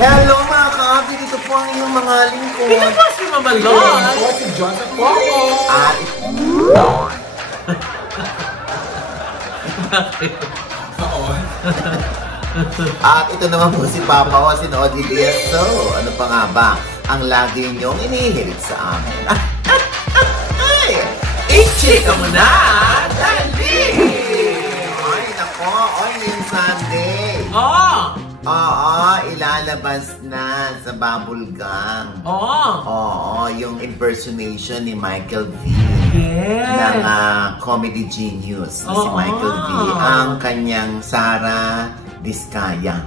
Hello mga ka-happy! Dito po ang inyong mga lingkod. Dito po si Mama Lon. Ito po si Joseph Popo. At ito naman po si Papa o si Nodi Diaz. So, ano pa nga ba ang lagi niyong inihirit sa amin? I-chika mo na! Dali! Ay, nako! Ay, yung Sunday! Oo, ilalabas na sa Bubblegum. Oo, yung impersonation ni Michael V. Yes! Ng Comedy Genius na si Michael V. Ang kanyang Sara Diskaya.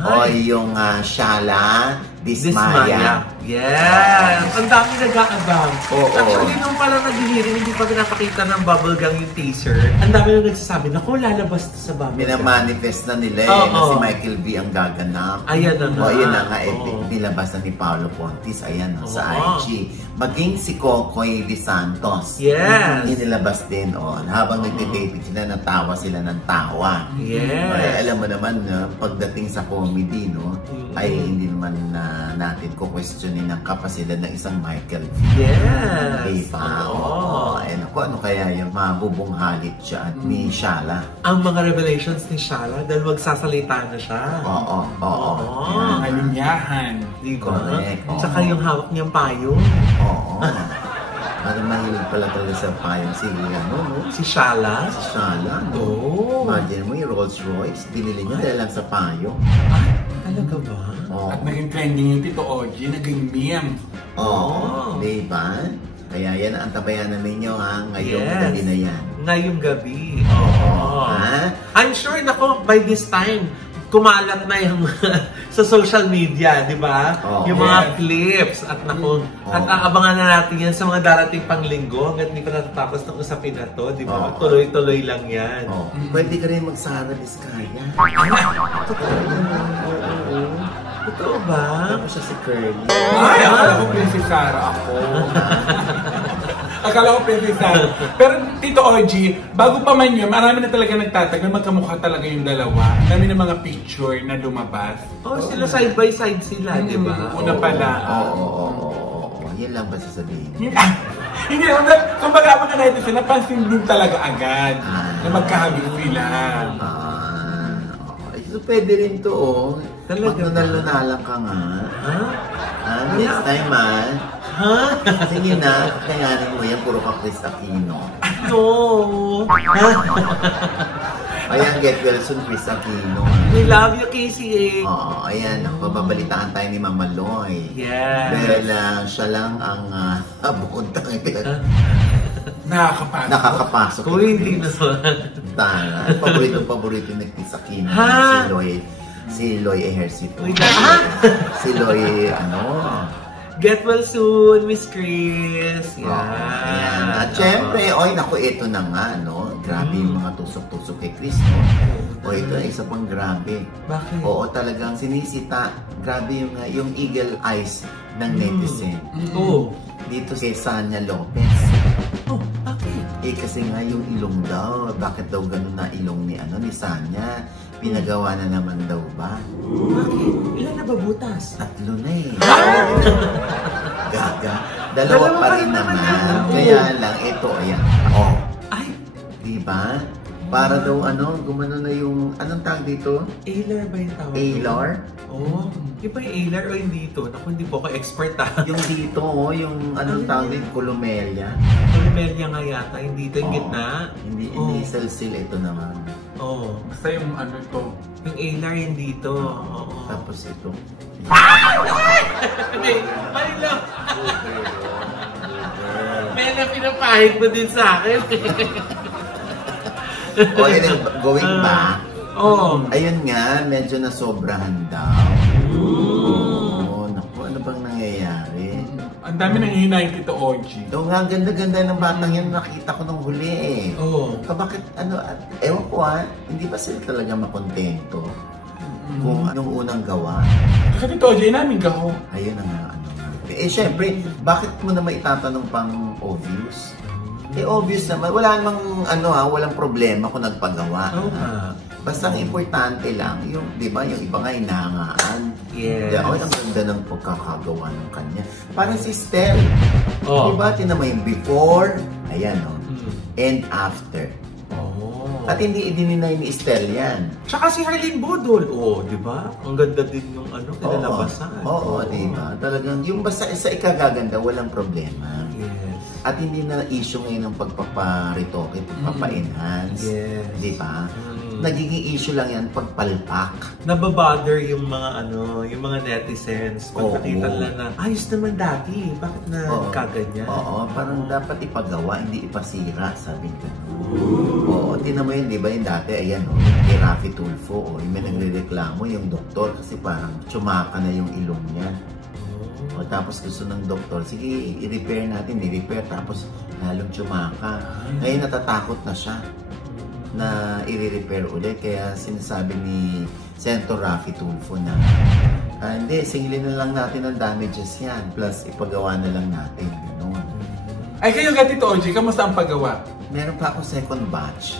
O yung Shala Dismaya. Yes! Ang dami nag-aabang. Oo. Actually, nung parang nag-hearing, hindi pa pinapakita ng Bubblegum yung teaser. Ang dami nang nagsasabi, naku, lalabas to sa Bubblegum. Minamanifest na nila na si Michael V ang gaganap. Ayan na nga. O, ayan na nga. Nilabas na ni Paolo Pontis. Ayan, sa IG. Maging si Kokoy De Santos. Yes! Inilabas din. Habang nagtitaping sila, natawa sila ng tawa. Yes! Ay, alam mo naman, pagdating sa comedy, ay hindi naman natin questionin ang kapasidad ng isang Michael V. Yes! Diba? Ayun ako, ano kaya yung mabubunghalit siya at ni Shala? Ang mga revelations ni Shala dahil magsasalita na siya. Oo. Alinyahan. Diba? Correct. Tsaka yung hawak niyang payo. Oo. Parang mahilig pala talaga sa payong Si Shala. Si Shala, Imagine mo yung Rolls Royce, binili niya dahil lang sa payo. Talaga ba? At naging trending yung Tito Oji, naging meme. Diba? Kaya yan ang tabayanan ninyo ngayong gabi na yan. Ngayong gabi. Ha? I'm sure, nako, by this time, kumalat na yung sa social media, di ba? Yung mga clips at nako, at aabangan na natin yan sa mga darating pang linggo hanggang hindi pa natatapos ng usapin na to, di ba? Tuloy-tuloy lang yan. Pwede ka rin mag-Sara Diskaya. Totoo ba? Ako siya si Curly. Ay, akala ko Princess Sarah ako. Akala ko Princess Sarah. Pero Tito Oji, bago pa man yun, marami na talaga nagtatag na magkamukha talaga yung dalawa. Dami ng mga picture na lumabas. Sila side by side sila, di ba? Una pala. Yan lang ba sasabihin? Hindi naman, kumbaga mga netizen, napansin din talaga agad na magkahabig sila. So, pwede rin to, Talaga ba? Magnunal-nunalang ka nga. Ha? Next time, sige na, kakayanin mo yan, puro ka Chris Aquino. No! Ayan, get well soon, Chris Aquino. We love you, KCA! Ayan, babalitaan tayo ni Mama Loy. Yes! Dahil siya lang ang bukod tangin. Nakakapasok. Kung hindi naman. Tara, paborito ni Chris Aquino. Si Loy Ejercito. Si Loy, Get well soon, Miss Chris. Ayan. At syempre, ito na nga, grabe yung mga tusok-tusok kay Chris, ito ay isa pang grabe. Bakit? Oo, talagang sinisita. Grabe yung eagle eyes ng netizen. Dito si Sanya Lopez. Bakit? Kasi nga yung ilong daw. Bakit daw ganun na ilong ni Sanya? Pinagawa na naman daw ba? Bakit? Ilan na ba butas? 3 na Gaga. Dalawa pa rin naman. Kaya lang, ito, ayan. Ay! Diba? Para daw, gumano na yung, anong tawag dito? Ailar ba yung tawag? Ailar? Yung ba yung ailar o yung dito? Naku, hindi po ako expert Yung dito, yung anong tawag dito? Columelia. Columelia nga yata, yung dito, yung gitna. Hindi silsil, ito naman. Basta yung to. Yung ailar yung dito. Tapos ito. Marilo! Mela, pinapahid mo din sa akin. Going back. Ayun nga, medyo nasobrahan daw. Naku, ano bang nangyayari? Ang dami nang hinahin Tito Oji. Ang ganda-ganda ng batang yan, nakita ko nung huli Bakit, ewan ko hindi ba sila talaga makontento? Kung anong unang gawa? Kasi Tito Oji, namin gaho. Ayun na nga, syempre, bakit mo na maitatanong pang obvious? Obvious naman. Wala namang, walang problema kung nagpagawa. Basta ang importante lang, yung, di ba, yung iba nga inahangaan. Yes. Ang ganda ng pagkakagawa ng kanya. Parang si Stell. Di ba, tinama yung before, ayan, and after. At hindi i-deny ni Stell yan. Tsaka si Harleen Bodol, di ba? Ang ganda din ng kinalabasan. Oo, di ba? Talagang, yung basta isa ikagaganda, walang problema. Yes. At hindi na issue ngayon ng pagpaparitoke, pagpapa-enhance. Yes. Di ba? Nagiging issue lang yan pagpalpak. Nababother yung mga yung mga netizens. Pag nakita nila na, ayos naman dati, bakit na kaganyan? Parang dapat ipagawa, hindi ipasira, sabi ko. Tinan mo yun, di ba yung dati, ayan kay Raffy Tulfo, yung may nagre-reklamo yung doktor kasi parang tsumaka na yung ilong niya. Tapos gusto ng doktor, sige, i-repair natin, i-repair, tapos lalong tsumaka. Ngayon natatakot na siya na i-repair ulit, kaya sinasabi ni Senator Raffy Tulfo na hindi, singilin na lang natin ang damages yan, plus ipagawa na lang natin, gano'n. Ay, kayo ka, Tito Oji, kamusta ang paggawa? Meron pa ako second batch.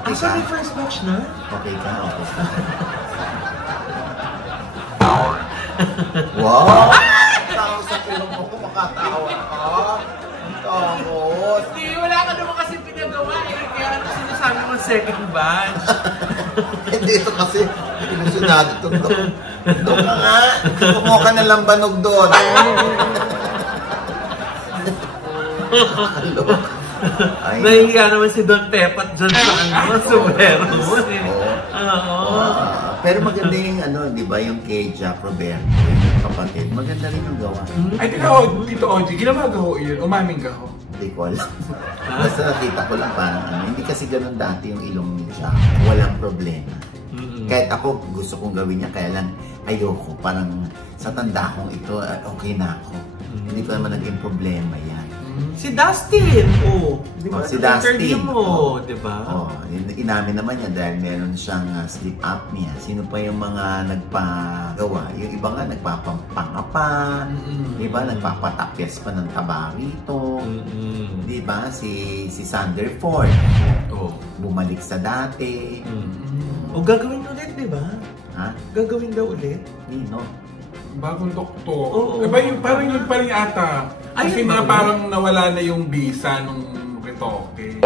Okay ka? May first batch na? Okay ka? Wow! Tao sa pilong mo ko, makatawa ka. Ang tangos. Hindi, wala ka naman kasi pinagawa kaya sinasabi mo second batch. Hindi, ito kasi ilusunado itong doon ka nga. Kumuha ka ng lambanog doon. Nahihiya naman si Don Pepot dyan sa sombrero mo. Pero maganda yung di ba, yung kay Jack Roberto, yung kapatid, maganda rin yung gawa. Ay, Tito Oji, ginawa gaho yun, umaming gaho. Hindi ko alam. Basta nakita ko lang parang hindi kasi ganun dati yung ilong ni Jack. Walang problema. Kahit ako, gusto kong gawin niya, kaya lang ayoko. Parang sa tanda kong ito, okay na ako. Hindi ko naman naging problema yan. Si Dustin! Di ba? Si Dustin. Di ba? Inamin naman niya dahil meron siyang sleep apnea. Sino pa yung mga nagpagawa? Yung iba nga nagpapampanga pa. Di ba? Nagpapatapyas pa ng taba rito. Di ba? Si Sander Ford. Bumalik sa dati. Gagawin ulit, di ba? Ha? Gagawin daw ulit? Nino. Bagong doktor. Diba parang yun pa rin ata. Kasi na parang nawala na yung visa nung retoke.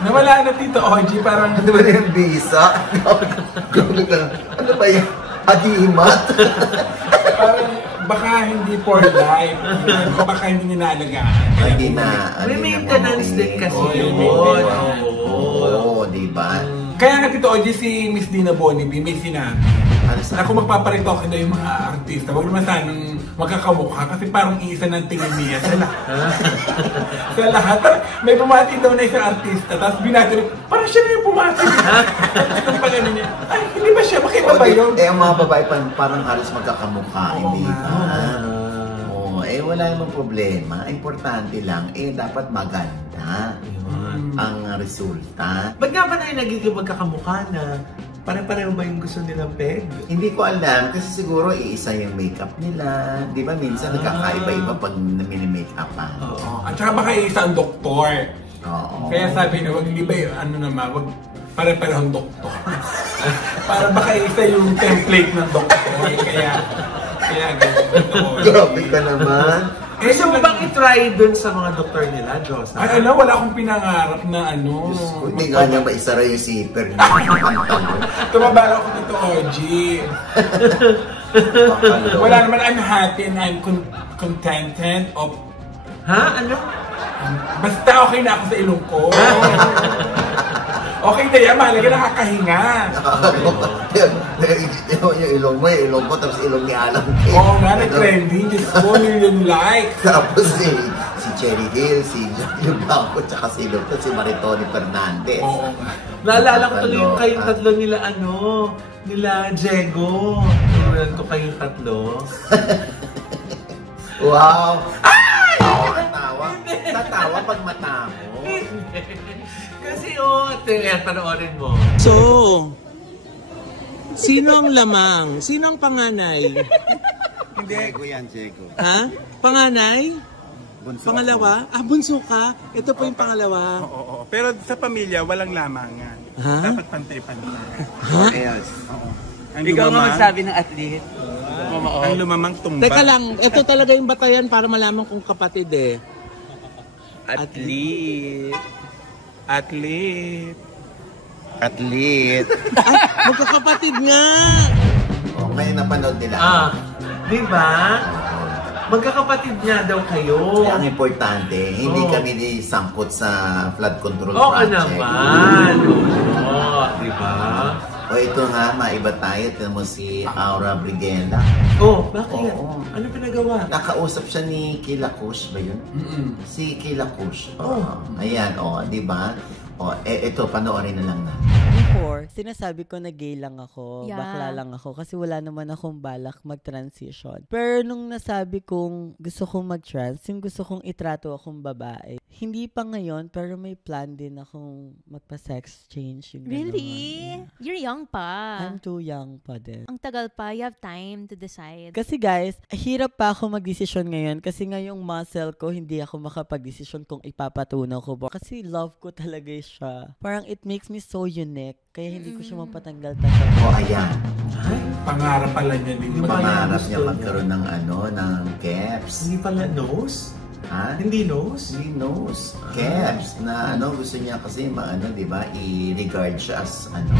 Nawala na, Tito Oji, parang... Ano ba na yung visa? Ano ba yung agimat? Parang baka hindi for life. Baka hindi ninaalagaan. May maintenance din kasi yun. Diba? Kaya nga, Tito Oji, si Miss Dina Bonnevie may sinabi na kung magpaparitoke na yung mga artista, huwag naman sanang magkakamukha kasi parang isa ng tingin niya sa lahat. Sa lahat. May bumati daw na isang artista, tapos binati rin, parang siya na yung bumati. Tapos pala niya, ay, hindi ba siya? Makita ba yun? Ang mga babae parang halos magkakamukha, hindi ba? Wala namang problema. Importante lang, dapat maganda ang resulta. Ba't nga ba na yung nagiging magkakamukha na pare-pareho ba yung gusto nilang peg? Hindi ko alam kasi siguro iisa yung makeup nila. Di ba minsan nagkakaiba-iba pag mini-makeupan. At saka baka isa ang doktor. Kaya sabi na, wag hindi ba yun, wag pare-parehong doktor. Para baka isa yung template ng doktor. Kaya gano'n. Grabe ka naman. Gusto mo bang i-try dun sa mga doktor nila, Josa? Ay, wala akong pinangarap na Hindi nga niya maisara yung zipper niya. Tumabala ako dito, Oji. Wala naman, I'm happy and I'm contented of... Ha? Ano? Basta okay na ako sa ilong ko. Okay na yan, mahalaga nakakahinga. Yung ilong mo, tapos ilong ni Alam K. Oo nga, nag-trending. Just 1 million likes. Tapos si Cherry Hill, si Jackie Blanco, tsaka si Maritoni Fernandez. Oo nga. Naalala ko tuloy yung kayong tatlo nila Diego. Naalala ko kayong tatlo. Wow! Ay! Tatawa pag mata mo. Kasi panoorin mo. So, sino ang lamang? Sino ang panganay? Diego yan, Diego. Ha? Panganay? Bunso Pangalawa? Bunso ka? Ito po yung pangalawa. Oo. Pero sa pamilya, walang lamangan. Ha? Dapat pantay-pantay. Ha? Yes. Oo. Ang Ikaw nga lumamang, magsabi ng athlete. ang lumamang tumba. Teka lang, ito talaga yung batayan para malaman kung kapatid eh. Athlete. Athlete. Athlete. Magkakapatid nga! May napanood nila. Di ba? Magkakapatid nga daw kayo. Kaya ang importante, hindi kami sangkot sa flood control Oo project. naman. Oo, di ba? O ito nga, maiba tayo. Tignan mo si Aura Briguela. Bakit? Oo. Ano pinagawa? Nakausap siya ni Kila Kush ba yun? Si Kila Kush. Ayan, di ba? Ito, panoorin na lang natin. Before, sinasabi ko na gay lang ako, bakla lang ako, kasi wala naman akong balak mag-transition. Pero nung nasabi kong gusto kong mag-trans, yung gusto kong itrato akong babae, hindi pa ngayon, pero may plan din akong magpa-sex change. Yung Really? Gano'n. You're young pa. I'm too young pa din. Ang tagal pa. You have time to decide. Kasi guys, hirap pa ako mag-desisyon ngayon kasi ngayong muscle ko, hindi ako makapag-desisyon kung ipapatunaw ko ba. Kasi love ko talaga siya. Parang it makes me so unique. Kaya hindi ko siya mapatanggal-tanggal. Ayan. Pangarap pala niya din. Pangarap niya magkaroon ng ng caps. Hindi pala nose? Ha? Hindi nose? Hindi nose. Caps. Na gusto niya kasi di ba, i-regard siya as parang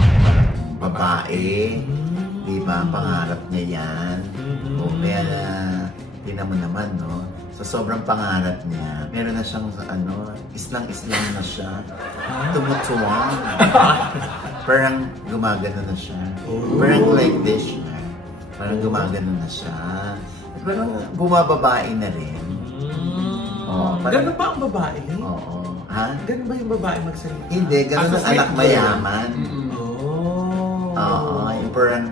babae. Di ba? Pangarap niya yan. Kaya tinan mo naman, no? Sa sobrang pangarap niya, meron na siyang islang-islang na siya. Tumutuwang. Parang gumagano na siya. Parang like this siya. Parang gumagano na siya. Parang bumababae na rin. Ganun ba ang babae? Oo. Ha? Ganun ba yung babae magsalita? Hindi, ganun ang anak mayaman. Oo. Yung parang,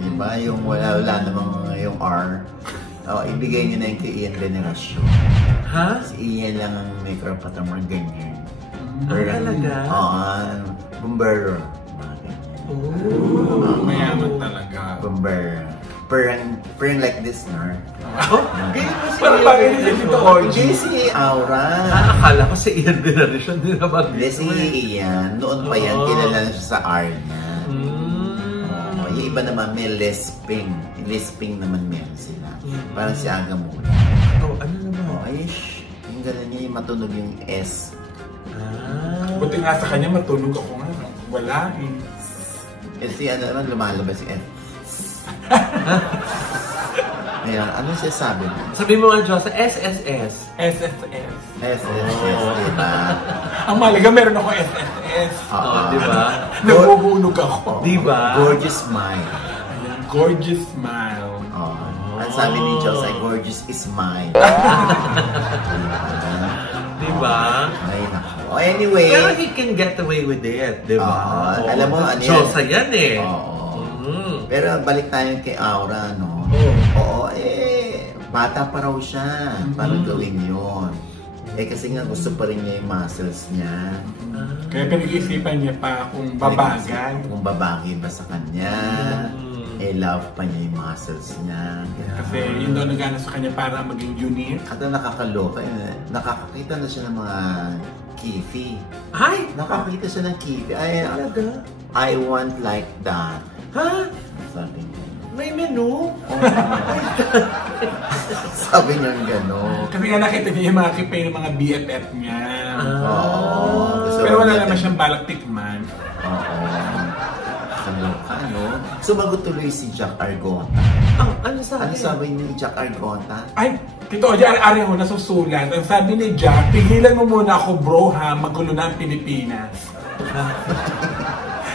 diba, yung wala namang yung R. Ibigay niyo na yung kay Ian Veneracion. Ha? Si Ian lang ang may karapat mga ganyan. Talaga? Bombero. Mayaman talaga. Bombero. Parang like this, no? Ganyan ba si Parang bagay niya dito, Hindi si Aura. Akala ko si Ian Veneracion din na Hindi si Ian. Noon pa yan, kilala na siya sa R niya. Yung iba naman may lisping. Lisping naman meron sila. Parang si Aga muna. Ano naman? Yung gano'n niya, yung matunog yung S. Buti nga sa kanya, matulog ako nga. Wala eh. Si lumalabas si S. Ayan, ano siya sabi mo? Sabi mo nga, Diyos, SSS. SSS. SSS, diba? Ang malaga, meron ako SSS. Diba? Nabubunog ako. Diba? Gorgeous smile. Gorgeous smile. Ang sabi ni Diyos ay gorgeous is mine. Diba? Ay, nako. Anyway. Pero he can get away with it, diba? Alam mo, ano yan? Diyosa yan eh. Pero balik tayo kay Aura, no? Bata pa raw siya para gawin yun. Kasi nga gusto pa rin niya yung muscles niya. Kaya pinag-iisipan niya pa kung babagay. Kung babagay ba sa kanya. Love pa niya yung muscles niya. Kasi yun daw nagana sa kanya para maging unique. At nakakaloka, nakakakita na siya ng mga kifi. Ay! Nakakita siya ng kifi. Talaga? I want like that. Ha? Sabi niya. May menu? Sabi niya gano'n. Kasi nga nakita niya yung mga kipay ng mga BFF niya. Pero wala naman siyang balak tikman. Sumagot tuloy si Jack Argota. Ano sabi? Ano sabi ni Jack Argota? Ay, Tito Oji, ari-ari ho, nasusulat. Ang sabi ni Jack, pigilan mo muna ako bro ha, magulo na ang Pilipinas.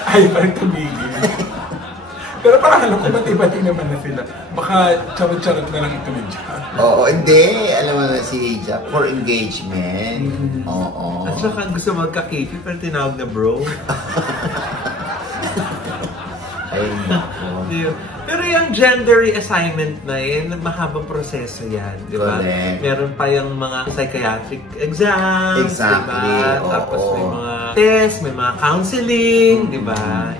Ay, parang tumigil. Pero parang alam ko, bati-bati naman na sila. Baka charot-charot na lang ito ni Jack. Hindi. Alam mo na si Jack, for engagement. At saka gusto magka-kifi pero tinawag na bro. Ay, nako. Pero yung gender reassignment na yun, mahabang proseso yan, di ba? Correct. Meron pa yung mga psychiatric exams, Exactly. Diba? Tapos may mga tests, may mga counseling, di ba?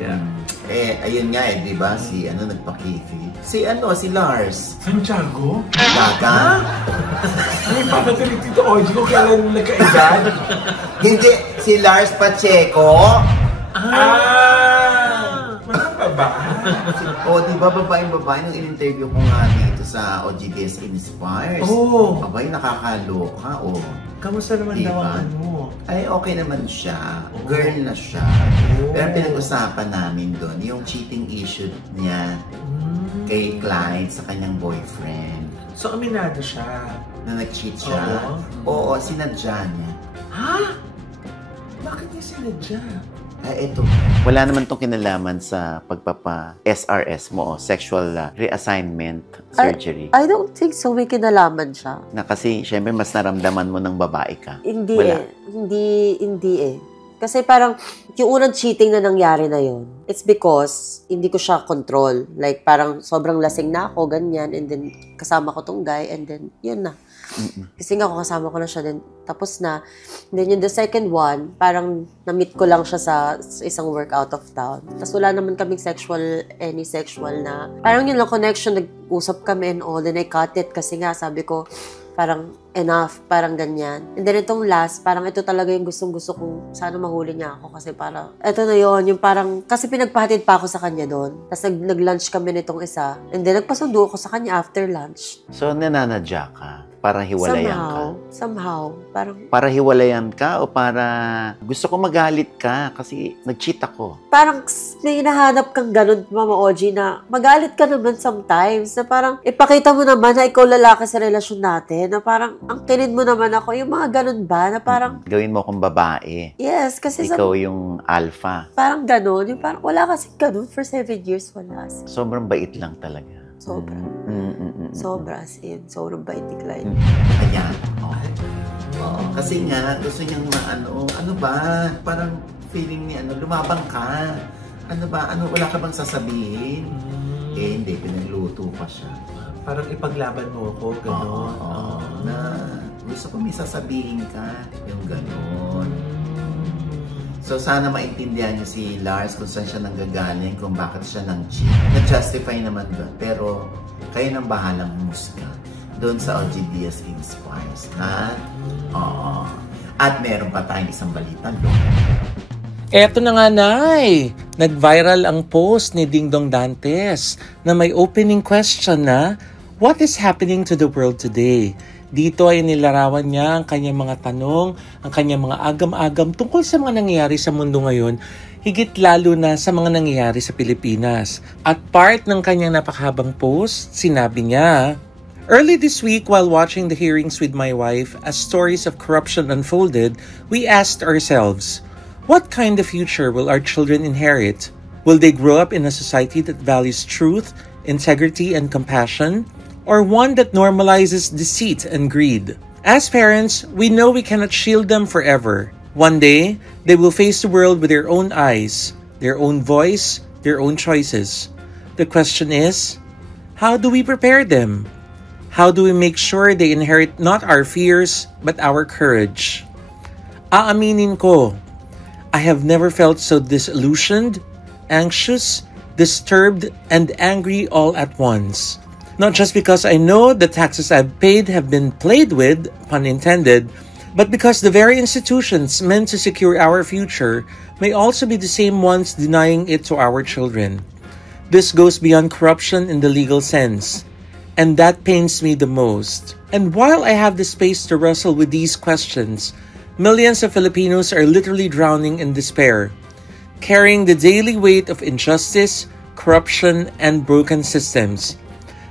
Yan. Ayun nga di ba? Si nagpa-kifi. Si Lars. Santiago? Gaga? Ay, papatuloy dito, OG ko kailan nagkaedad? Hindi, si Lars Pacheco. Masama ba? Di ba babae nung in-interview ko nga dito sa OGDS Inspires. Babae, nakakaloka, Kamusta naman diba? daw ang Ay, okay naman siya. Girl na siya. Pero pinag-usapan namin doon, yung cheating issue niya kay Clyde sa kanyang boyfriend. So, aminado siya? Na nag-cheat siya? Oo, sinadya niya. Ha? Bakit niya sinadya? Ito. Wala naman tong kinalaman sa pagpapa-SRS mo, sexual reassignment surgery. I don't think so. May kinalaman siya. Na kasi, syempre, mas naramdaman mo ng babae ka. Hindi Wala. Hindi. Kasi parang, yung unang cheating na nangyari na yun, it's because hindi ko siya control. Like, parang sobrang lasing na ako, ganyan, and then kasama ko tong guy, and then, yun na. Kasi nga ako kasama ko na siya, then tapos na. And then yung the second one, parang na-meet ko lang siya sa isang work out of town. Tapos wala naman kaming any sexual na, parang yun lang connection, nag-usap kami and all, then I cut it kasi nga sabi ko, parang enough, parang ganyan. And then itong last, parang ito talaga yung gustong-gusto kong sana mahuli niya ako kasi parang, ito na yon yung parang, kasi pinagpahatid pa ako sa kanya doon. Tapos nag-lunch kami nitong isa. And then nagpasundo ako sa kanya after lunch. So, nananadya ka? Para hiwalayan ka? Somehow. Parang, para hiwalayan ka o para gusto ko magalit ka kasi nag-cheat ako? Parang may hinahanap kang ganun, Mama OG, na magalit ka naman sometimes. Na parang ipakita mo naman na ikaw lalaki sa relasyon natin. Na parang ang kinid mo naman ako. Yung mga ganun ba? Na parang gawin mo akong babae. yes, kasi Ikaw yung alpha. parang ganun. Yung parang wala kasi ganun for 7 years. Wala. Sobrang bait lang talaga. Sobra. Sobra as in. Sobrang bait ni Clyde. Kanya. Kasi nga, gusto niyang ano ba? Parang feeling ni lumabang ka. Wala ka bang sasabihin? Hindi, pinagluto pa siya. Parang ipaglaban mo ako, gano'n. Na gusto ko may sasabihin ka. Yung gano'n. So, sana maintindihan niyo si Lars kung saan siya nanggagaling, kung bakit siya nang cheat. Na-justify naman doon. Pero, kayo nang bahalang humusga doon sa OGDS Inspires. At meron pa tayong isang balita doon. Eto na nga, Nay! Nag-viral ang post ni Dingdong Dantes na may opening question na, what is happening to the world today? Dito ay nilarawan niya ang kanyang mga tanong, ang kanyang mga agam-agam tungkol sa mga nangyayari sa mundo ngayon, higit lalo na sa mga nangyayari sa Pilipinas. At part ng kanyang napakahabang post, sinabi niya, early this week while watching the hearings with my wife as stories of corruption unfolded, we asked ourselves, what kind of future will our children inherit? Will they grow up in a society that values truth, integrity, and compassion? Or one that normalizes deceit and greed? As parents, we know we cannot shield them forever. One day, they will face the world with their own eyes, their own voice, their own choices. The question is, how do we prepare them? How do we make sure they inherit not our fears, but our courage? Aaminin ko, I have never felt so disillusioned, anxious, disturbed, and angry all at once. Not just because I know the taxes I've paid have been played with, pun intended, but because the very institutions meant to secure our future may also be the same ones denying it to our children. This goes beyond corruption in the legal sense, and that pains me the most. And while I have the space to wrestle with these questions, millions of Filipinos are literally drowning in despair, carrying the daily weight of injustice, corruption, and broken systems.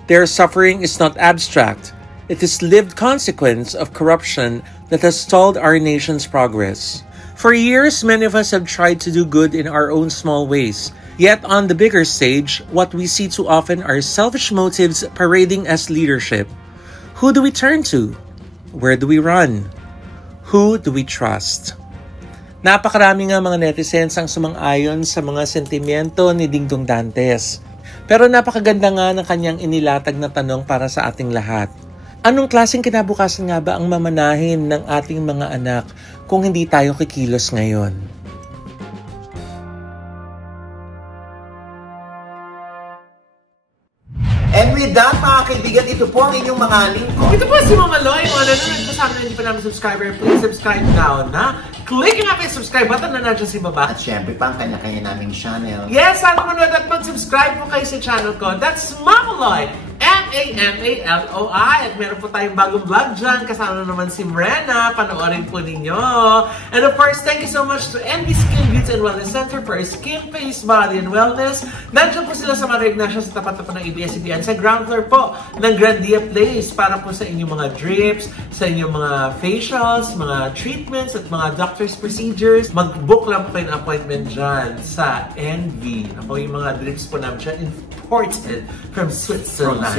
Their suffering is not abstract. It is lived consequence of corruption that has stalled our nation's progress. For years, many of us have tried to do good in our own small ways. Yet on the bigger stage, what we see too often are selfish motives parading as leadership. Who do we turn to? Where do we run? Who do we trust? Napakarami nga mga netizens ang sumang-ayon sa mga sentimiento ni Dingdong Dantes. Pero napakaganda nga ng kanyang inilatag na tanong para sa ating lahat. Anong klaseng kinabukasan nga ba ang mamanahin ng ating mga anak kung hindi tayo kikilos ngayon? mga lingkod. Ito po si Mama Loy. Mga nanonood pa sa amin na hindi pa namin subscriber, please subscribe now na. Click nga pa yung subscribe button na nandiyan sa baba. At syempre pa ang kanya-kanya naming channel. Yes, sana manood at mag-subscribe po kayo sa channel ko. That's Mama Loy. M-A-M-A-L-O-I. At meron po tayong bagong vlog dyan. Kasama naman si Mrena. Panoorin po ninyo. And of course, thank you so much to NB Skin Beauty and Wellness Center for skin, face, body, and wellness. Nandiyan po sila sa Maria Ignacia sa tapat na po ng ABS-CBN. Sa ground floor po ng Grandia Place para po sa inyong mga drips, sa inyong mga facials, mga treatments, at mga doctor's procedures. Mag-book lang po kayo ng appointment dyan sa NV. Ako yung mga drips po namin dyan imported from Switzerland.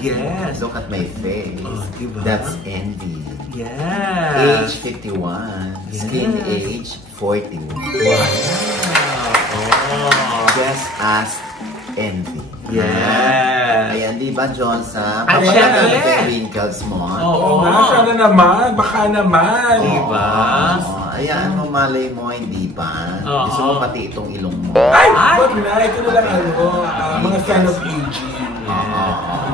Yes. Look at my face. Oh, diba? That's envy. Yes. Age 51. Yes. Skin age 40. Wow. Oh. Just ask envy. Yes. Ayan, di ba, John? Sa Ay, papatagal syempre. yung wrinkles mo. Oo nga, sana naman. Baka naman. Diba? Ayan, malay mo, hindi pa. Oo. Gusto mo pati itong ilong mo. Ay! Wag na. Ito na lang mga sign of aging.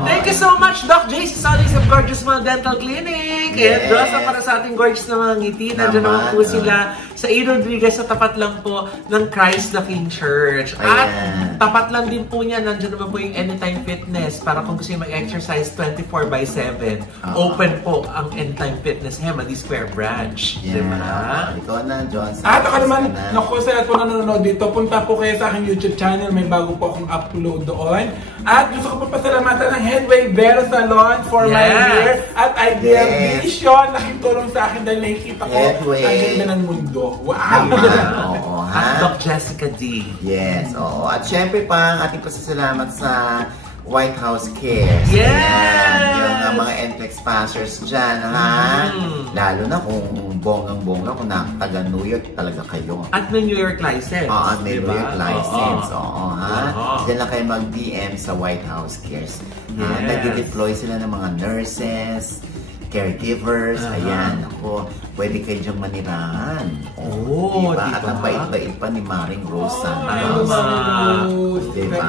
Thank you so much, Doc JC Solis of Gorgeous Smile Dental Clinic. Yes. And Rosa para sa ating gorgeous na mga ngiti. Nandiyan naman po sila sa A. Rodriguez sa tapat lang po ng Christ the King Church. At Ayan. tapat lang din po niya, nandiyan naman po yung Anytime Fitness para kung gusto nyo mag-exercise 24/7. Open po ang Anytime Fitness Hemadi Square Branch. Yeah. Diba? Ikaw na, John. At ako naman, naku, sa lahat po nanonood dito, punta po kayo sa aking YouTube channel. May bago po akong upload doon. At gusto ko po pasalamatan ng Headway Vero Salon for my hair. At Ideal Vision, laking tulong sa akin dahil nakikita ko ang ganda ng mundo. Wow! Oo, At ha? Doc Jessica D. Yes, oo. At syempre pa, ang ating pasasalamat sa White House Cares. Yes! Ayan, yung mga NCLEX passers dyan, ha? Lalo na kung bonggang-bongga, kung taga New York talaga kayo. At may New York license. Oo, may diba? New York license. Oo, ha? Oo. Diyan lang kayo mag-DM sa White House Cares. Yes. Nag-deploy sila ng mga nurses, caregivers, ayan, ako, pwede kayo diyang manirahan. Oo, diba? diba? At ang bait-bait pa ni Maring Rosa. Tama. Diba?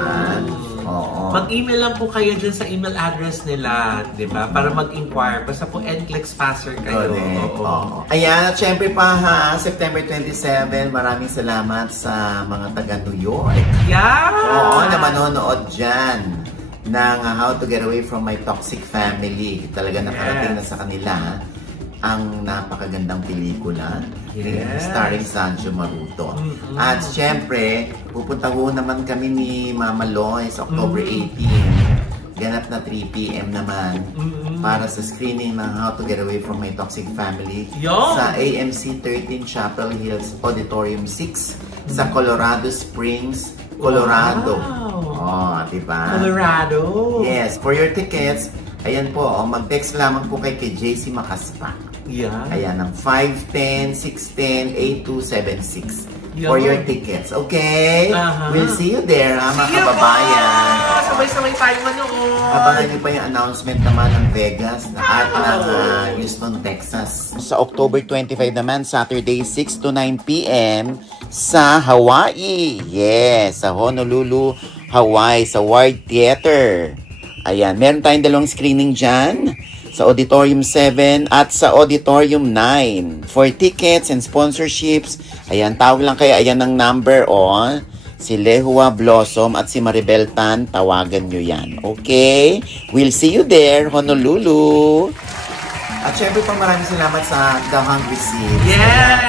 Oo. Mag-email lang po kayo dyan sa email address nila, di ba? Para mag-inquire. Basta po NCLEX passer kayo. Correct. Oo. Ayan, at syempre pa ha, September 27, maraming salamat sa mga taga New York. Yeah! Oo, na manonood dyan ng How to Get Away from My Toxic Family. Talaga nakarating na sa kanila ang napakagandang pelikula. Yes. Starring Sancho Maruto. At syempre, pupunta ho naman kami ni Mama Loy sa October 18. Ganap na 3 p.m. naman para sa screening ng How to Get Away from My Toxic Family sa AMC 13 Chapel Hills Auditorium 6 sa Colorado Springs, Colorado. Wow. Oh, diba? Colorado. Yes, for your tickets, ayan po, mag-text lamang po kay JC Makaspa. Yeah. Ayan, ang 510-610-8276 Yeah. for your tickets. Okay? Uh-huh. We'll see you there, ha, mga See you kababayan. po! Sabay-sabay tayo manood. Abangan niyo pa yung announcement naman ng Vegas at ng Houston, Texas. Sa October 25 naman, Saturday, 6 to 9 p.m. sa Hawaii. Yes, sa Honolulu, Hawaii, sa Ward Theater. Ayan, meron tayong dalawang screening dyan sa Auditorium 7 at sa Auditorium 9. For tickets and sponsorships, ayan, tawag lang kayo. Ayan ang number on. Si Lehua Blossom at si Maribel Tan, tawagan nyo yan. Okay? We'll see you there, Honolulu. At syempre pa maraming salamat sa The Hungry Seeds. Yes!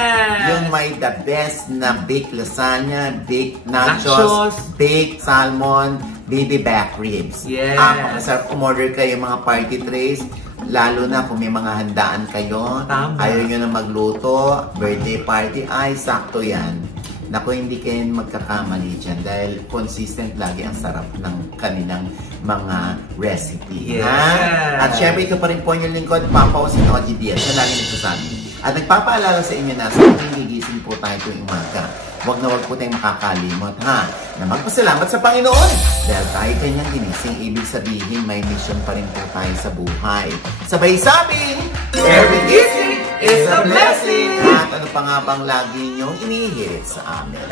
Yung may the best na baked lasagna, baked nachos, baked salmon, baby back ribs. Yes! Masarap umorder kayo mga party trays. Lalo na kung may mga handaan kayo, ayaw nyo na magluto, birthday party, ay sakto yan. Naku, hindi kayo magkakamali dyan dahil consistent lagi ang sarap ng kanilang mga recipe. Yes. Ha? At syempre, ito pa rin po yung lingkod, Papa Osin OG Diaz, na lagi nagsasabi. At nagpapaalala sa inyo na sa ating gigising po tayo tuwing umaga. Huwag na huwag po tayong makakalimot, ha? Na magpasalamat sa Panginoon. Dahil tayo kanyang ginising, ibig sabihin may mission pa rin po tayo sa buhay. Sabay sabing, every gising is a blessing! At ano pa nga bang lagi niyong inihirit sa amin?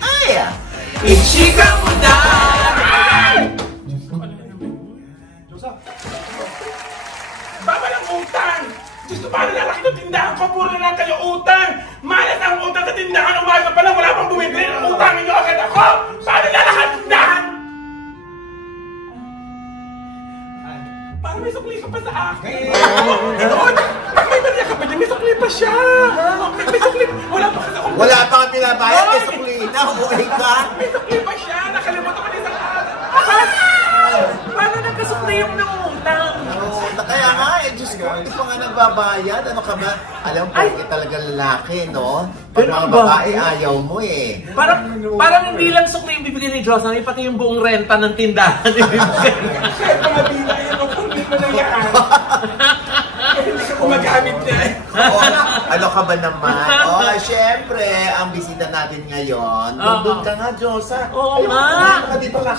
Ay! Ichika mo na! Joseph! utang! Diyos ko, paano lalaki ng tindahan ko? Puro na lang kayo utang! Malas ang utang sa tindahan! Umaga pa lang, wala pang bumibili ng utangin nyo agad ako! Paano lalaki ang tindahan? Parang may sukli ka pa sa akin! Pag may bariya ka pa dyan, may sukli pa siya! May sukli! Wala pa kasi akong... Wala pa ang pinabayad kay sukli na. Uwi ka. May sukli pa siya! Nakalimutan ko din sa Paano nagkasukli yung nangungutang? Kaya nga, Diyos ko, hindi pa nga nagbabayad. Ano ka ba? Alam mo, porque talaga lalaki, no? Pag Pero mga ba? babae, ayaw mo eh. Parang hindi lang sukli yung bibigyan ni Diyos, pati yung buong renta ng tindahan ibibigyan. Kahit mga bila yan, hindi mo na yan. Hindi ka gumagamit niya. Oo, ano ka ba naman? Syempre, ang bisita natin ngayon. Doon ka nga, Diyosa. Oo nga. Dito ka.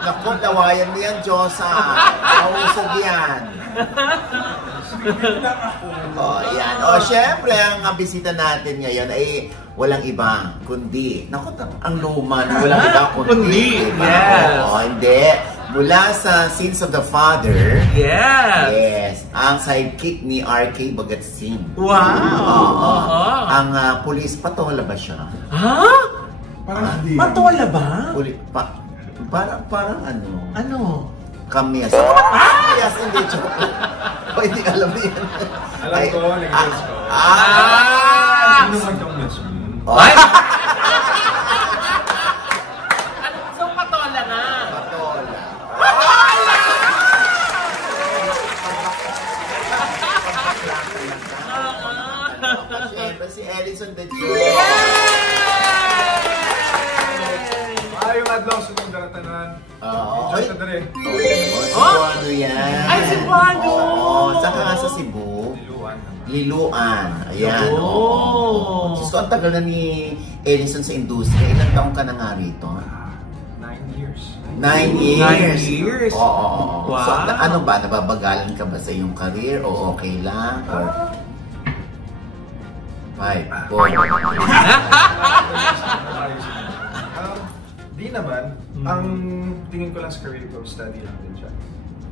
Naku, lawayan mo yan, Diyosa. Mausog yan. Yan. Syempre, ang bisita natin ngayon ay walang iba, kundi, naku, ang luma na walang iba, kundi. Kundi, yes. Hindi. Mula sa Sins of the Father. Yes. Yes. Ang sidekick ni R.K. Bagatsin. Wow. Ang pulis, patola ba siya? Ha? Parang hindi. Matola ba? Parang ano? Ano? Kamyas. Kamyas, hindi joke. Hindi alam mo yan. Alam ko, nag-guess ko. Sino man itong guess mo? Ay! So, patola na. Patola. Siyempre, si Ellison de Dios. Yung adlaw sa mga daratanan. Ay, Sa dere. Cebuano yan. Ay, Cebuano! Saan ka nga sa Cebu? Liluan. Liluan. Ayan. Oh. Diyos ko, ang tagal na ni Ellison sa industriya. Ilang taong ka na nga rito? 9 years. 9 years. 9 years? Oo. Wow. So, ano ba? Nababagalan ka ba sa iyong career? O okay lang? Or... 5, 4. Di naman. Ang tingin ko lang sa career ko, study lang din siya.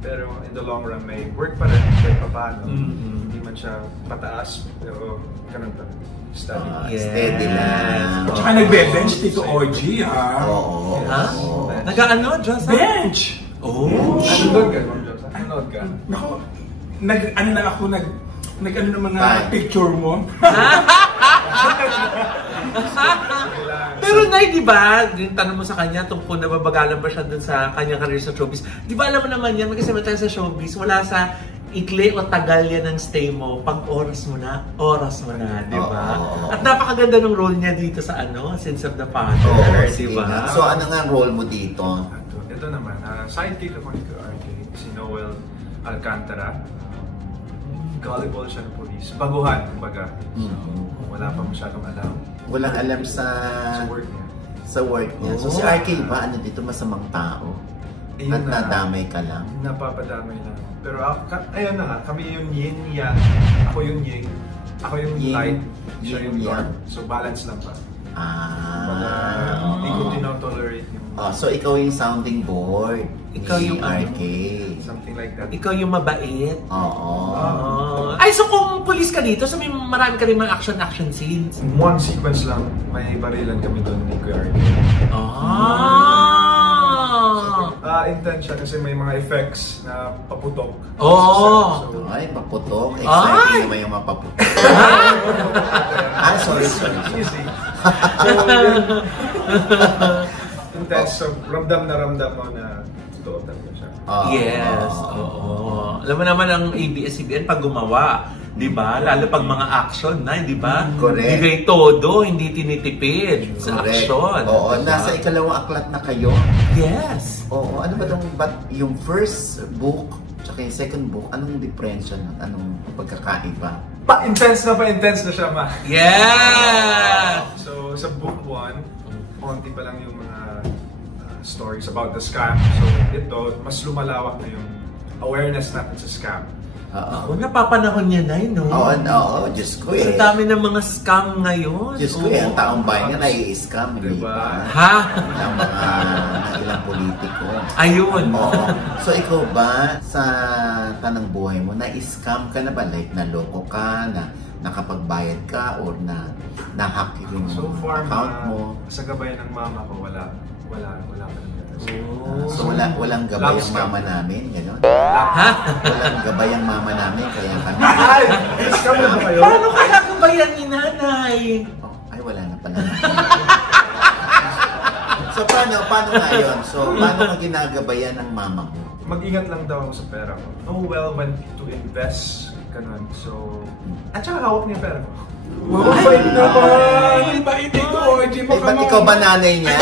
Pero in the long run, may work pa rin kahit pa paano. Hindi man siya pataas, pero ganun pa rin. Study. Yes. Steady lang. Tsaka nagbe-bench dito OG, ha? Oo. Ha? Nag-ano, Diyos? Bench! Oh. Nanonood ka, Ma'am Joseph? Nanonood ka? Naku, nag-ano na ako, nag-ano ng mga Ay. picture mo. Pero Nay, di ba, yung tanong mo sa kanya tungkol nababagalan ba siya dun sa kanyang career sa showbiz, di ba alam mo naman yan, magkasama tayo sa showbiz, wala sa ikli o tagal yan ng stay mo, pag oras mo na, di ba? At napakaganda ng role niya dito sa Sins of the Father, di ba? So, ano nga ang role mo dito? Ito naman, sidekick ako ni RK, si Noel Alcantara. Gullible siya ng police. Baguhan, kumbaga. So, wala pa masyadong alam. Walang alam sa work niya. Sa work niya. So, si RK ba, ano dito, masamang tao? At nadamay ka lang? Napapadamay lang. Pero ayun na nga, kami yung yin, yang. Ako yung yin. Ako yung Yin, light. Siya yung yin, dark. yang. So, balance lang pa. Ah. Hindi ko tinotolerate yung So, ikaw yung sounding board. Ikaw yung RK. something like that. Ikaw yung mabait. Oo. Ay, so kung police ka dito, so may marami ka rin mga action scenes. One sequence lang, may barilan kami doon ni Kuya RK. Intense siya kasi may mga effects na paputok. Oh. So, Ay, maputok. Exciting naman yung mapaputok. Sorry. easy. Intense. So, ramdam mo na totoo talaga siya. Yes. Oo. Alam mo naman ang ABS-CBN pag gumawa, di ba? Lalo pag mga action na, di ba? Correct. Bigay todo, hindi tinitipid sa Correct. action. Oo, diba? nasa ikalawang aklat na kayo. Yes. Oo, ano ba yung first book tsaka yung second book, anong diferensya nun? Anong pagkakaiba? Pa-intense na siya, ma. Yes! So, sa book 1, konti pa lang yung mga stories about the scam. So, ito, mas lumalawak na yung awareness natin sa scam. Ako, napapanahon niya na no? Oo, Diyos ko Sa dami ng mga scam ngayon. Diyos ko ang taong bayan nga nai-scam, di ba? Ha? Ng mga ilang politiko. Ayun. Oo. So ikaw ba, sa tanang buhay mo, na-scam ka na ba? Like, naloko ka, na nakapagbayad ka, or na-hack yung account mo? Sa gabay ng mama ko, wala pa naman. So walang gabay ang mama namin, gano'n? Ha? Walang gabay ang mama namin, kaya kami... Ay! Scam na ba kayo? Paano kaya gabayan ni nanay? Ay, wala na pala. So paano nga yun? So paano ka ginagabayan ng mama mo? Mag-ingat lang daw ako sa pera ko. Know well when to invest, ganun. So, at saka hawak niya pera ko. Mabait naman! Ang bait ito, OG. Ba't ikaw ba nanay niya?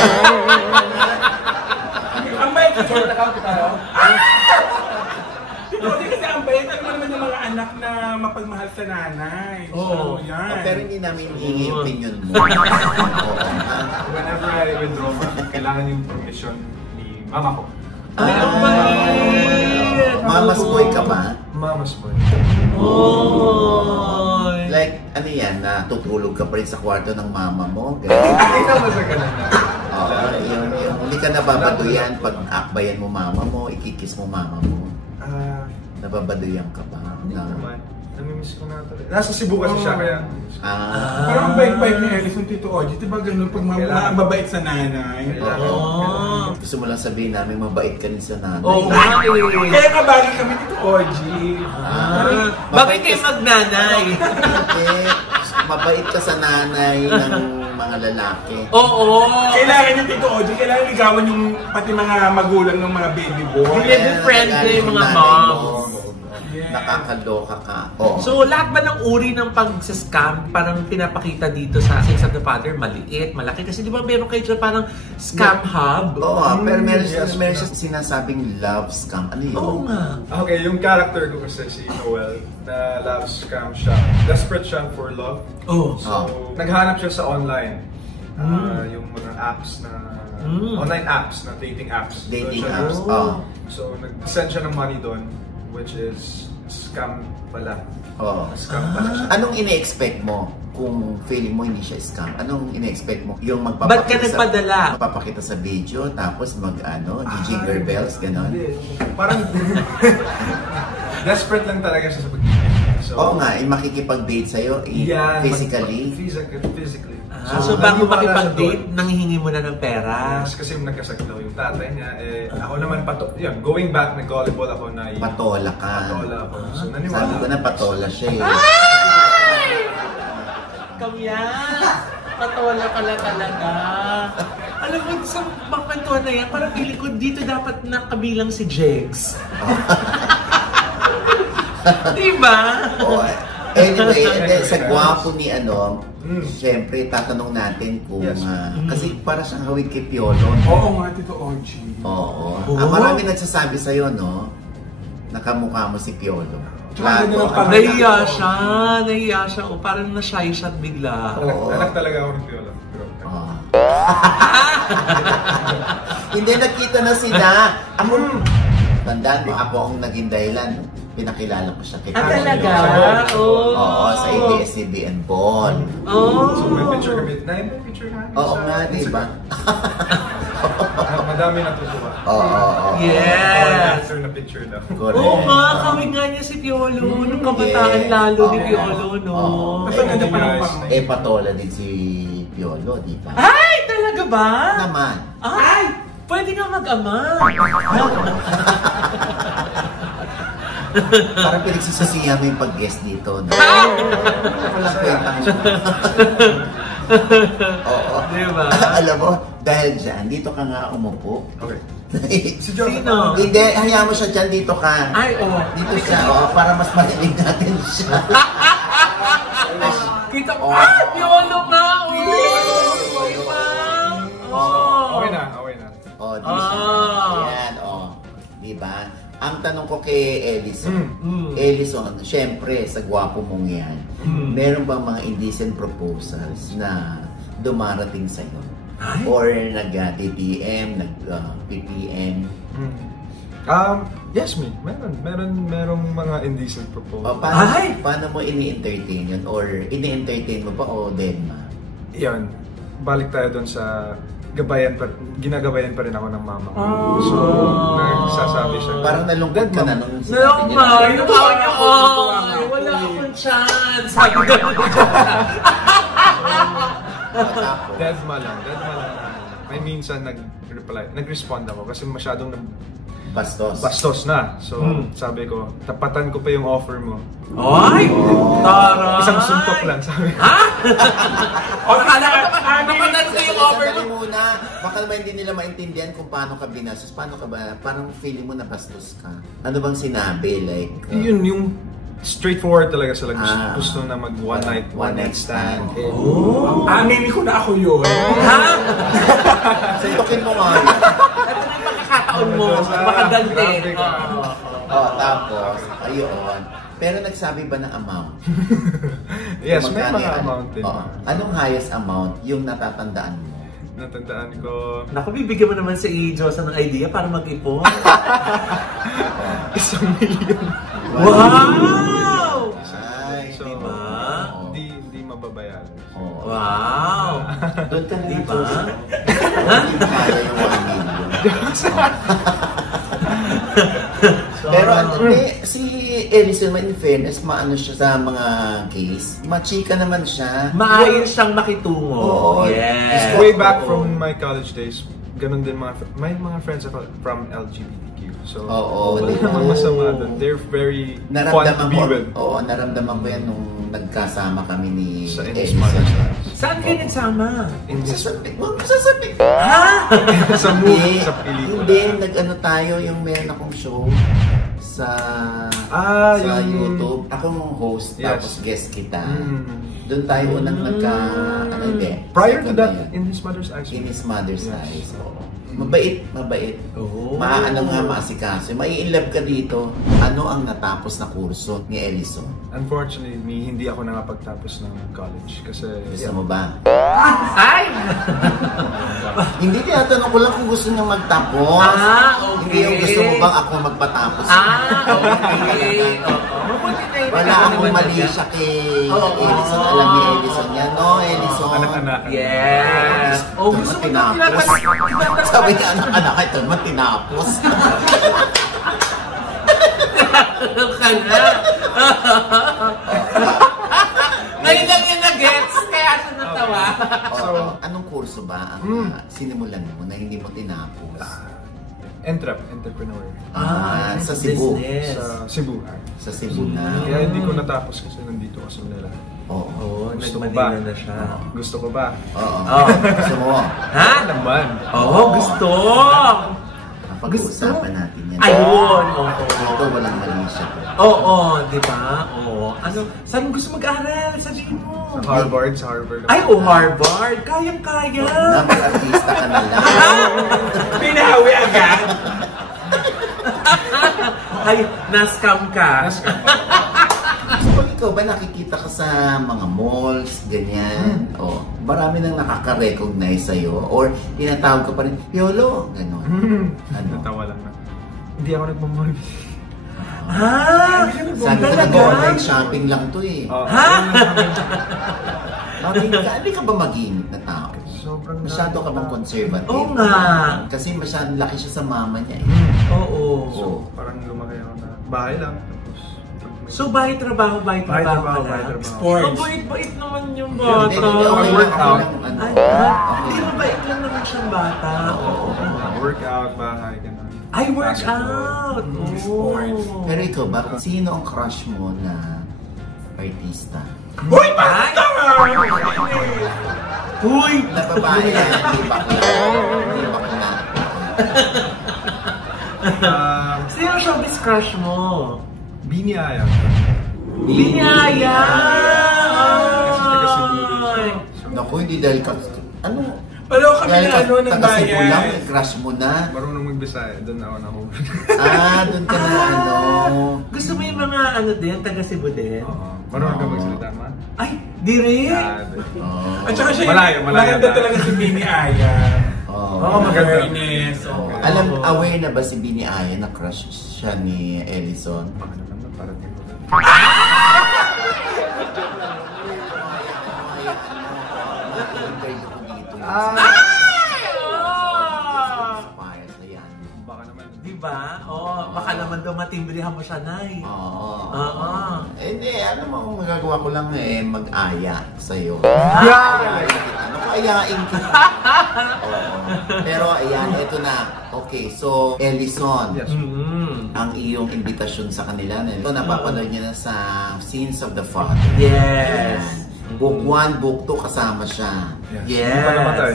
Ang bait ko, short account tayo. Ito, kasi ang bait. Ano naman yung mga anak na mapagmahal sa nanay. Oo. Yan. Pero hindi namin hihingi opinion mo. Whenever I withdraw, kailangan yung permission ni mama ko. Mama's boy ka ba? Mama's boy. Like, ano yan, natutulog ka pa rin sa kwarto ng mama mo? Ganun. Hindi naman sa ganun na. Yung hindi ka nababaduyan pag akbayan mo mama mo, ikikis mo mama mo. Nababaduyan ka ba? Hindi naman. Namimiss ko na talaga. Nasa Cebu kasi siya, kaya... Pero ang bait-bait ni Ellis ng Tito OG, diba ganun pag mabait sa nanay? Gusto mo lang sabihin namin, mabait ka rin sa nanay. Oo, Kaya kabagay kami Tito OG. Bakit kayo magnanay? Mabait ka sa nanay ng mga lalaki. Oo. Kailangan yung Tito OG, kailangan ligawan yung pati mga magulang ng mga baby boy. Hindi friend ko yung mga moms. Nakakaloka ka. Oo. So, lahat ba ng uri ng pag-scam parang pinapakita dito sa Sins of the Father? Maliit, malaki? Kasi di ba meron kayo dyan parang scam hub? Oo, pero meron siya sinasabing love scam. Ano yun? Oo nga. Okay, yung character ko kasi si Noel, na love scam siya. Desperate siya for love. So, naghanap siya sa online. Yung mga apps na... Online apps, na dating apps. Dating apps, So, nag-send siya ng money doon, which is scam pala. Scam pala siya. Anong ine-expect mo kung feeling mo hindi siya scam? Anong ine-expect mo? Yung Ba't ka nagpadala? Magpapakita sa video, tapos jingle bells, gano'n? Parang desperate lang talaga siya sa pag-ibig. So, oo nga, makikipag-date sa'yo physically. Physically. So bago makipag-date, nanghihingi mo na ng pera? Yes, kasi nagkasaglaw yung tatay niya. Ako naman, going back, nag-volleyball ako na yung... Patola ka. Patola ako. So naniwala. Sabi ko na patola siya eh. Ay! Kamyan! Patola pala talaga. Alam mo, sa pagkwentuhan na yan, parang feeling ko dito dapat nakabilang si Jegs. Diba? Anyway, sa gwapo ni siyempre tatanong natin kung kasi para siyang hawig kay Piolo. Oo nga, Tito OG. Oo. Marami nagsasabi sa'yo, no? Nakamukha mo si Piolo. Nahiya siya. O parang na-shy siya bigla. Anak talaga ako ni Piolo. Hindi, nakita na sila. Tandaan mo, ako ang naging dahilan. Pinakilala ko siya kay Piolo. Talaga? Oo, sa ABS-CBN Ball. So may picture kami. May picture kami. Oo nga, diba? Madami natutuwa. Yes! After na picture daw. Oo nga, kawig nga niya si Piolo. Nung kabataan lalo ni Piolo, no? Patola din si Piolo, di ba? Ay! Talaga ba? Naman. Ay! Pwede nga mag-ama. Parang pinagsisasihan mo yung pag-guest dito. No? Walang kwentang. Oo. Diba? Alam mo, dahil dyan, dito ka nga umupo. Okay. Sino? Hindi, hayaan mo siya dyan, dito ka. Ay, Dito siya, para mas marinig natin siya. Kita mo, Piolo nga! Okay na. Di siya. Yan, diba? Ang tanong ko kay Ellison, syempre, sa gwapo mong yan, meron ba mga indecent proposals na dumarating sa'yo? Or nag-DTM, nag-PPM? Yes, me. Merong mga indecent proposal. Paano mo ini-entertain yun? Or ini-entertain mo ba o Denma? Yan. Balik tayo doon sa ginagabayan pa rin ako ng mama ko. So, nagsasabi siya. Parang nalungkot ka na nung sinabi niya. Wala akong chance. Sabi ko. Deadma lang. May minsan nag-respond ako kasi masyadong bastos na. So, sabi ko, tapatan ko pa yung offer mo. Ay! Taray! Isang suntok lang, sabi ko. Ha? O, tapatan ko yung offer mo. Muna, baka naman hindi nila maintindihan kung paano ka binastos. Paano ka ba? Parang feeling mo na bastos ka. Ano bang sinabi? Like, yun, yung straightforward talaga sila. Gusto na mag one night stand. Aminin ko na ako yun. Ha? Suntokin mo nga. Taon mo, makagante. Tapos, ayun. Pero nagsabi ba ng amount? Yes, may mga amount din. Anong highest amount yung natatandaan mo? Natandaan ko... Naku, bibigyan mo naman si Josa ng idea para mag-ipon. 1 million. Wow! Ay, so, diba? Hindi mababayaran. Wow! Doon ka na diba? Hindi kaya yung 1 million. Pero si Ellison, in fairness, maano siya sa mga case. Machika naman siya. Maayos siyang makitungo. Yes. Way back from my college days, ganun din may mga friends ako from LGBTQ. So, wala namang masama doon. They're very fun to be with. Oo, naramdaman ko yan nung nagkasama kami ni Ellison. Saan kayo nagsama? Masasabik. Ha? Sa movie, sa pelikula. Hindi, nag-ano tayo, yung meron akong show sa YouTube. Ako ang host, tapos guest kita. Doon tayo unang prior to that, In His Mother's Eyes. In His Mother's Eyes. Mabait. Maano nga maasikaso. Mai-inlove ka dito. Ano ang natapos na kurso ni Ellison? Unfortunately, hindi ako nakapagtapos ng college kasi... Gusto mo ba? Ay! Hindi, tinatanong ko lang kung gusto niya magtapos. Okay. Hindi yung gusto mo bang ako magpatapos. Okay. Wala akong mali siya kay Ellison. Alam ni Ellison yan. No, Ellison. Anak-anak. Yes. Gusto mo tinapos. Sabi niya, anak-anak, ito naman tinapos. Ano ka na? Ngayon lang yung nag-gets, kaya siya natawa. So, anong kurso ba ang sinimulan mo na hindi mo tinapos? Entrepreneur. Sa Cebu. Sa Cebu. Sa Cebu na. Kaya hindi ko natapos kasi nandito ako sa Manila. Oo. Nag-Manila na siya. Gusto ko ba? Oo. Gusto mo? Ha? Naman. Oo, gusto! Pag-uusapan natin yan. Ayun! Ito walang mali siya. Oo, di ba? Oo. Ano? Saan gusto mag-aral? Sabihin mo. Sa Harvard. Ay, Harvard! Kayang-kaya! Mag-artista ka na lang. Pinahawi agad! Ay, na-scam ka. Pag ikaw ba nakikita ka sa mga malls, ganyan, marami nang nakaka-recognize sa'yo, or tinatawag ka pa rin, Yolo, gano'n. Natawa lang na. Hindi ako nagmamall. Sabi ko nag-online shopping lang to eh. Hindi ka ba mag-iinit na tao? Sobrang masyado ka bang conservative? Oo nga. Kasi masyadong laki siya sa mama niya eh. Oo. So, parang lumaki ako na bahay lang. So, bahay trabaho ka lang? Sports. Mabait-bait naman yung bata. Workout. Hindi, mabait lang naman siyang bata. Workout, bahay, gano'n. Ay, workout! Sports. Pero ikaw ba, kung sino ang crush mo na artista? Uy, basta! Uy! Na babae yan, hindi bakla. Sino ang showbiz crush mo? Bini Aya. Binyaya! Naku, hindi dahil ka... Ano? Pero kami na ng taga-Cebu lang, bayan. crush mo na. Marunong magbisaya, doon ako nahulog. Doon ka na Gusto mo yung mga din, taga Cebu din? Marunong ka magsalita, ma? Ay, di rin! At saka siya Malayo. maganda talaga si Bini Aya. Oo, maganda. Ines. Aware na ba si Bini Aya na crush siya ni Ellison? Baka naman na, parang baka naman, di ba? Baka naman daw matimbrihan mo siya, Nay. Oo. Hindi, ano mo, magagawa ko lang mag-aya sa'yo. Ano ko, ayain ka? Pero ayan, eto na. Okay, so, Ellison. Yes. Ang iyong invitasyon sa kanila. Ito, napapanood niya na sa Scenes of the Father. Yes. Book 1, Book 2, kasama siya. Yes. Hindi pa namatay.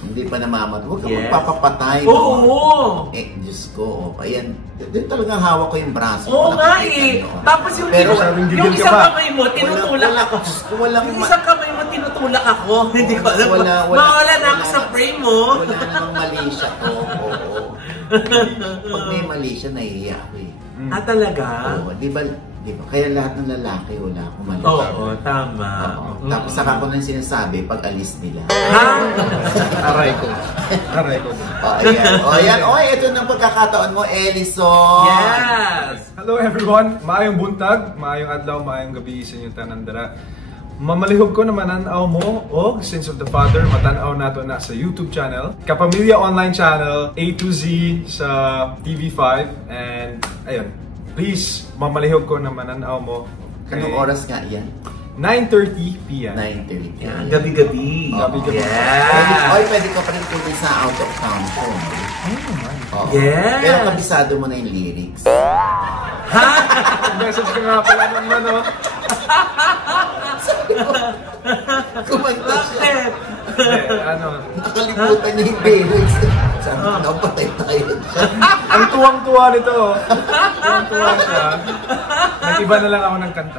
Hindi pa namamatay. Huwag ka magpapapatay. Oo. Diyos ko. Ayan. Doon talagang hawak ko yung braso. Oo nga eh. Tapos yung isang kamay mo, tinutulak ako. Yung isang kamay mo, tinutulak ako. Hindi ko alam. Mawala na ako sa frame mo. Wala namang mali siya to. Pag may mali siya, nahihiya ako eh. Talaga? Oo. Di ba? Kaya lahat ng lalaki, wala akong mali. Oo, tama. Tapos saka ko nang sinasabi pag alis nila. Aray ko. Ayan. Ito na pagkakataon mo, Ellison. Yes! Hello everyone! Maayong buntag, maayong adlaw, maayong gabi sa inyong tanandara. Mamalihog ko na mananaw mo og Sins of the Father, matanaw nato na sa YouTube channel, Kapamilya Online Channel, A to Z sa TV5, and ayun, please, mamalihog ko na mananaw mo. Anong oras nga yan? 9:30 p.m. 9:30. Yan, gabi-gabi. Gabi-gabi. Yeah. Pwede ka pa rin tuloy sa out of town show. Yes. Pero kabisado mo na yung lyrics. Message ka nga pala naman, no? Kumanta siya. Nakalimutan niya yung lyrics. Sabi ko, napatay tayo siya. Ang tuwang-tuwa nito. Tuwang-tuwa siya. Nag-iba na lang ako ng kanta.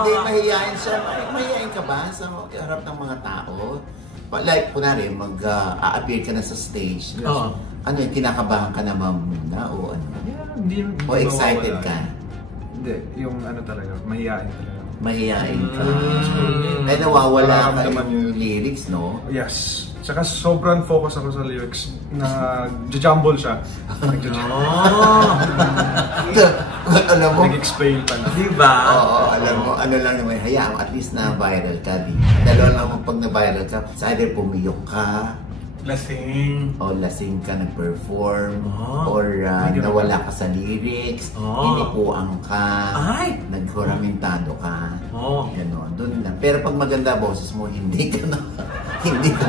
Hindi, mahihayin siya. Mahihayin ka ba sa harap ng mga tao? Like, kunwari, mag-a-appear ka na sa stage. Ano yun, kinakabahan ka naman muna o ano? O excited ka? Hindi, yung ano talaga, mahihayin talaga. Mahihayin ka. Ay, nawawala ka yung lyrics, no? Yes. Saka sobrang focus ako sa lyrics na jumble siya. Alam mo? Nag-explain pa na. Diba? Oo, alam mo, ano lang naman, hayaan, at least na viral ka. Dalawa lang mo pag na-viral ka, sa either pumiyok ka, lasing, o lasing ka nag-perform, or nawala ka sa lyrics, inipuang ka, naghuramentado ka, gano'n, doon lang. Pero pag maganda boses mo, hindi ka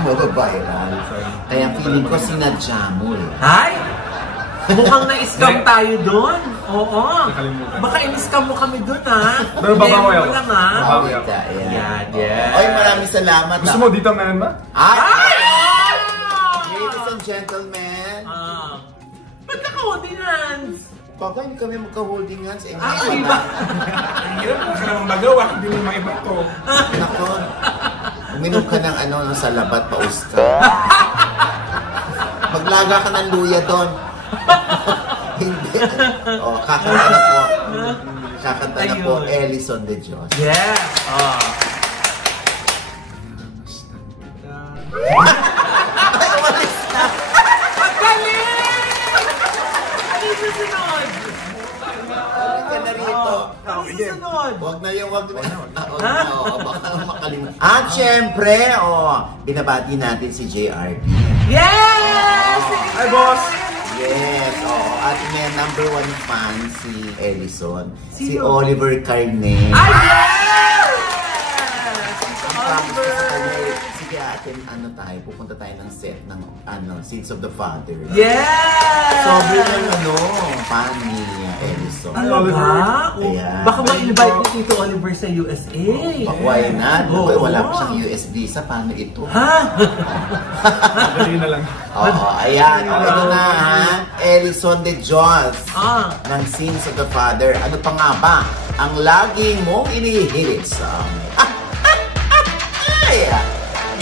mababiral. Kaya feeling ko sinadya mo eh. Ay! Mukhang na-scam tayo doon. Oo. Baka in-scam mo kami doon, ha? Pero babawi ako. Babawi ka, yan. Oy, maraming salamat. Gusto mo dito meron ba? Ladies and gentlemen. Ba't naka-holding hands? Baka hindi kami magka-holding hands. Iba. ang hirap mo ka naman magawa, hindi mo maiba to. Nako. Uminom ka ng sa labat, paus ka. Maglaga ka ng luya doon. Hindi. Kakanta na po. Kakanta na po, Ellison de Dios. Yes. Ay, umalis na. Paggaling! Ano yung susunod? Ulit ka na rito. Ano yung susunod? Huwag na yung wag na. Baka makalimutan. At syempre, binabati natin si JRP. Yes! Hi, boss! Yes, at may number 1 fan si Ellison. Si Sino? Oliver Carne. Ay, yes! Oliver! Sige atin, pupunta tayo ng set ng Sins of the Father. Yes! Sobrang fan ni Ellison. Talaga? Ayan. Baka ma-invite ni Tito Oliver sa USA. Why not? Wala pa siyang US visa. Paano ito? Ha? Dali na lang. Ayan. Ito na, Ellison de Dios ng Sins of the Father. Ano pa nga ba ang lagi mong inihirit sa amin?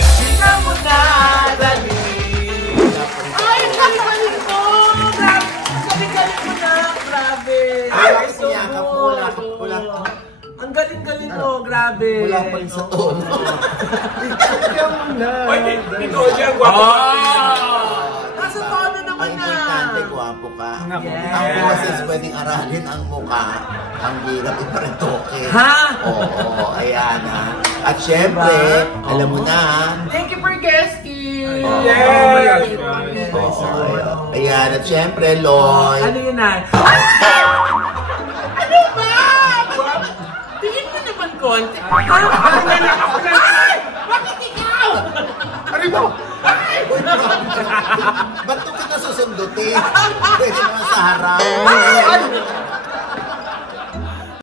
Sina mo na, dali. Ay, galing mo! Galing mo na, grabe. Ay, so good. Ang galing-galing mo, grabe. Wala pa rin sa tono. Ikaw dyan, guwapo. Nasa tono naman Ang na. importante, guwapo ka. Yes. Ang boses pwedeng aralin ang mukha. Ang hirap iparitoke. Ha? Oo, ayan ha. At syempre, alam mo na. Thank you for guesting. Yes. Oo, ayan. At syempre, Lloyd. Ano yun na? Ano ba? Tingin mo naman konti. Bakit ikaw? Ano ito? Ba't ito kita susundutin? Pwede naman sa harap.